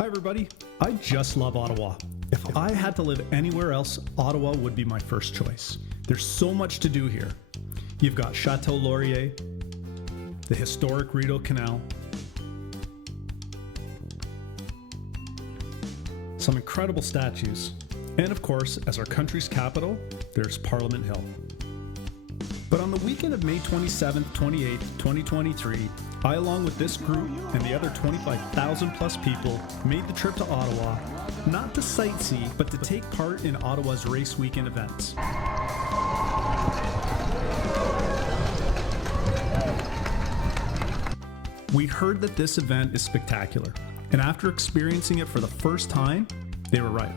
Hi everybody, I just love Ottawa. If I had to live anywhere else, Ottawa would be my first choice. There's so much to do here. You've got Chateau Laurier, the historic Rideau Canal, some incredible statues, and of course, as our country's capital, there's Parliament Hill. But on the weekend of May 27th, 28th, 2023, I, along with this group and the other 25,000 plus people, made the trip to Ottawa, not to sightsee, but to take part in Ottawa's race weekend events. We heard that this event is spectacular, and after experiencing it for the first time, they were right.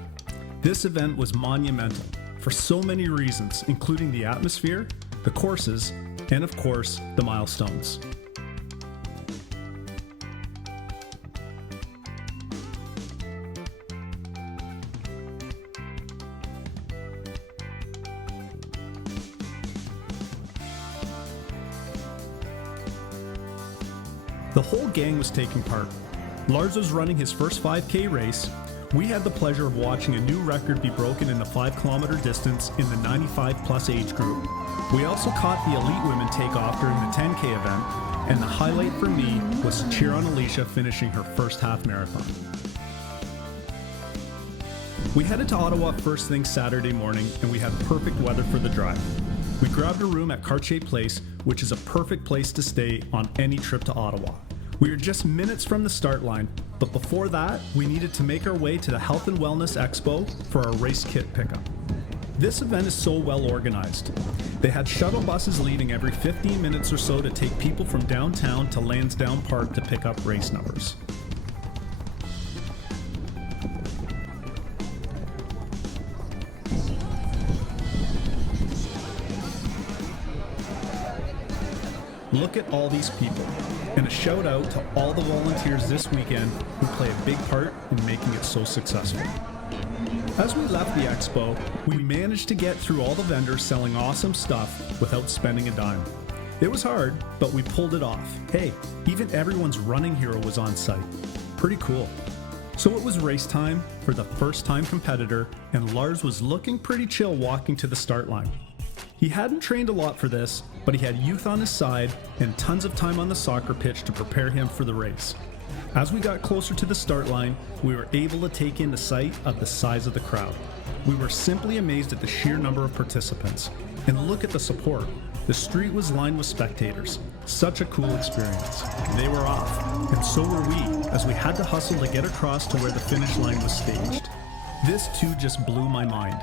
This event was monumental for so many reasons, including the atmosphere, the courses, and of course, the milestones. The whole gang was taking part. Lars was running his first 5K race. We had the pleasure of watching a new record be broken in the 5-kilometer distance in the 95 plus age group. We also caught the elite women take off during the 10K event, and the highlight for me was to cheer on Alicia finishing her first half marathon. We headed to Ottawa first thing Saturday morning, and we had perfect weather for the drive. We grabbed a room at Cartier Place, which is a perfect place to stay on any trip to Ottawa. We were just minutes from the start line, but before that, we needed to make our way to the Health and Wellness Expo for our race kit pickup. This event is so well organized. They had shuttle buses leaving every 15 minutes or so to take people from downtown to Lansdowne Park to pick up race numbers. Look at all these people, and a shout out to all the volunteers this weekend who play a big part in making it so successful. As we left the expo, we managed to get through all the vendors selling awesome stuff without spending a dime. It was hard, but we pulled it off. Hey, even everyone's running hero was on site. Pretty cool. So it was race time for the first time competitor, and Lars was looking pretty chill walking to the start line. He hadn't trained a lot for this, but he had youth on his side and tons of time on the soccer pitch to prepare him for the race. As we got closer to the start line, we were able to take in the sight of the size of the crowd. We were simply amazed at the sheer number of participants. And look at the support. The street was lined with spectators. Such a cool experience. They were off, and so were we, as we had to hustle to get across to where the finish line was staged. This too just blew my mind.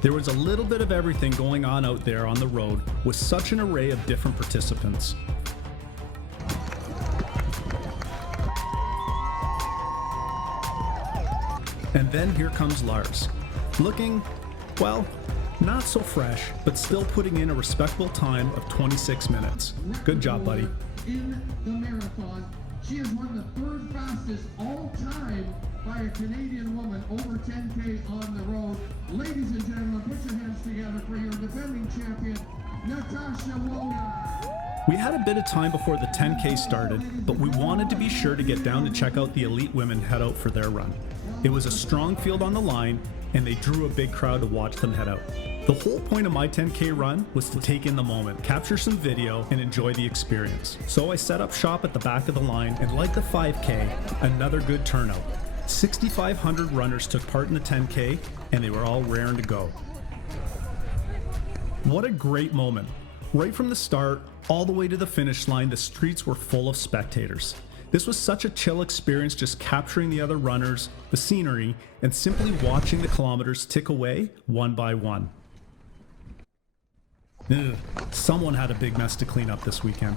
There was a little bit of everything going on out there on the road with such an array of different participants. And then here comes Lars, looking, well, not so fresh, but still putting in a respectable time of 26 minutes. Good job, buddy. In the marathon, she has run the third fastest all time by a Canadian woman over 10K on the road. Ladies and gentlemen, put your hands together for your defending champion, Natasha Wona. We had a bit of time before the 10K started, but we wanted to be sure to get down to check out the elite women head out for their run. It was a strong field on the line, and they drew a big crowd to watch them head out. The whole point of my 10K run was to take in the moment, capture some video, and enjoy the experience. So I set up shop at the back of the line, and like the 5K, another good turnout. 6,500 runners took part in the 10K, and they were all raring to go. What a great moment. Right from the start, all the way to the finish line, the streets were full of spectators. This was such a chill experience, just capturing the other runners, the scenery, and simply watching the kilometers tick away one by one. Ugh, someone had a big mess to clean up this weekend.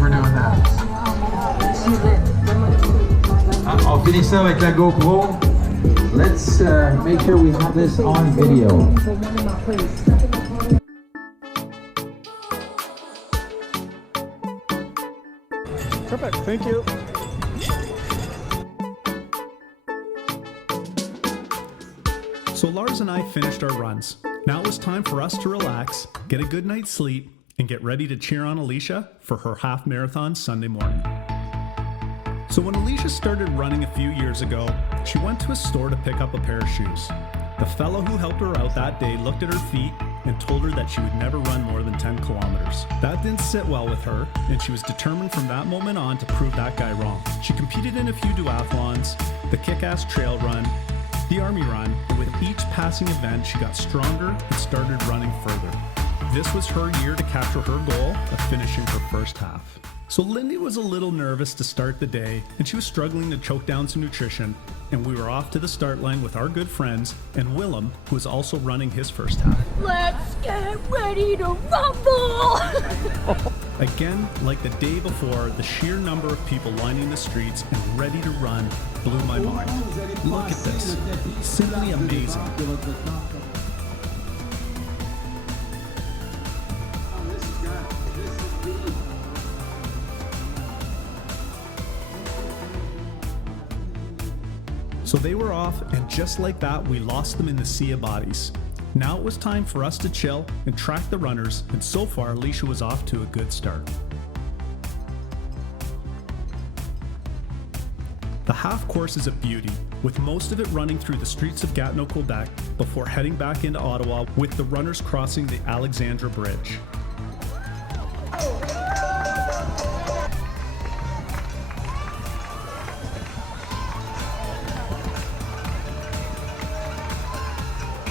for doing that. On finit ça avec la GoPro. Let's make sure we have this on video. Perfect, thank you. So Lars and I finished our runs. Now it was time for us to relax, get a good night's sleep, and get ready to cheer on Alicia for her half marathon Sunday morning. So when Alicia started running a few years ago, she went to a store to pick up a pair of shoes. The fellow who helped her out that day looked at her feet and told her that she would never run more than 10 kilometers. That didn't sit well with her, and she was determined from that moment on to prove that guy wrong. She competed in a few duathlons, the kick-ass trail run, the army run, and with each passing event she got stronger and started running further. This was her year to capture her goal of finishing her first half. So Lindy was a little nervous to start the day, and she was struggling to choke down some nutrition, and we were off to the start line with our good friends and Willem, who was also running his first half. Let's get ready to rumble! Again, like the day before, the sheer number of people lining the streets and ready to run blew my mind. Look at this. Simply amazing. So they were off, and just like that, we lost them in the sea of bodies. Now it was time for us to chill and track the runners, and so far Alicia was off to a good start. The half course is a beauty, with most of it running through the streets of Gatineau, Quebec, before heading back into Ottawa with the runners crossing the Alexandra Bridge.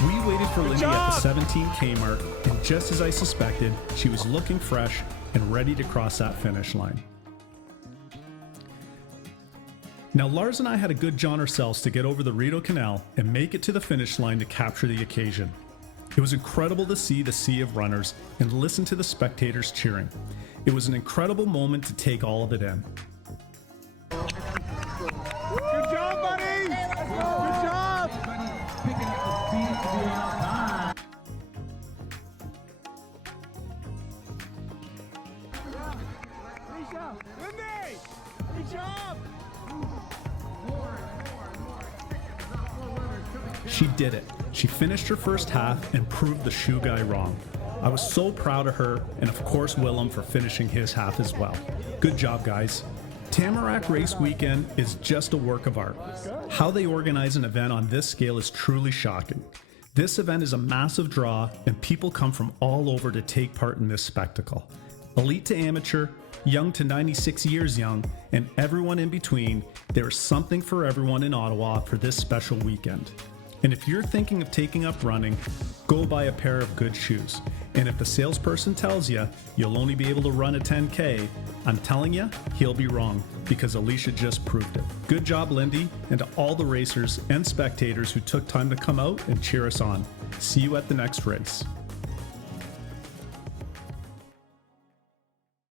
We waited for Lindy at the 17K mark, and just as I suspected, she was looking fresh and ready to cross that finish line. Now Lars and I had a good jaunt ourselves to get over the Rideau Canal and make it to the finish line to capture the occasion. It was incredible to see the sea of runners and listen to the spectators cheering. It was an incredible moment to take all of it in. Good job, buddy! Good job! Lindy! Good job! She did it. She finished her first half and proved the shoe guy wrong. I was so proud of her, and of course Willem for finishing his half as well. Good job, guys. Tamarack Race Weekend is just a work of art. How they organize an event on this scale is truly shocking. This event is a massive draw, and people come from all over to take part in this spectacle. Elite to amateur, young to 96 years young, and everyone in between, there is something for everyone in Ottawa for this special weekend. And if you're thinking of taking up running, go buy a pair of good shoes. And if the salesperson tells you you'll only be able to run a 10K, I'm telling you, he'll be wrong, because Alicia just proved it. Good job, Lindy, and to all the racers and spectators who took time to come out and cheer us on. See you at the next race.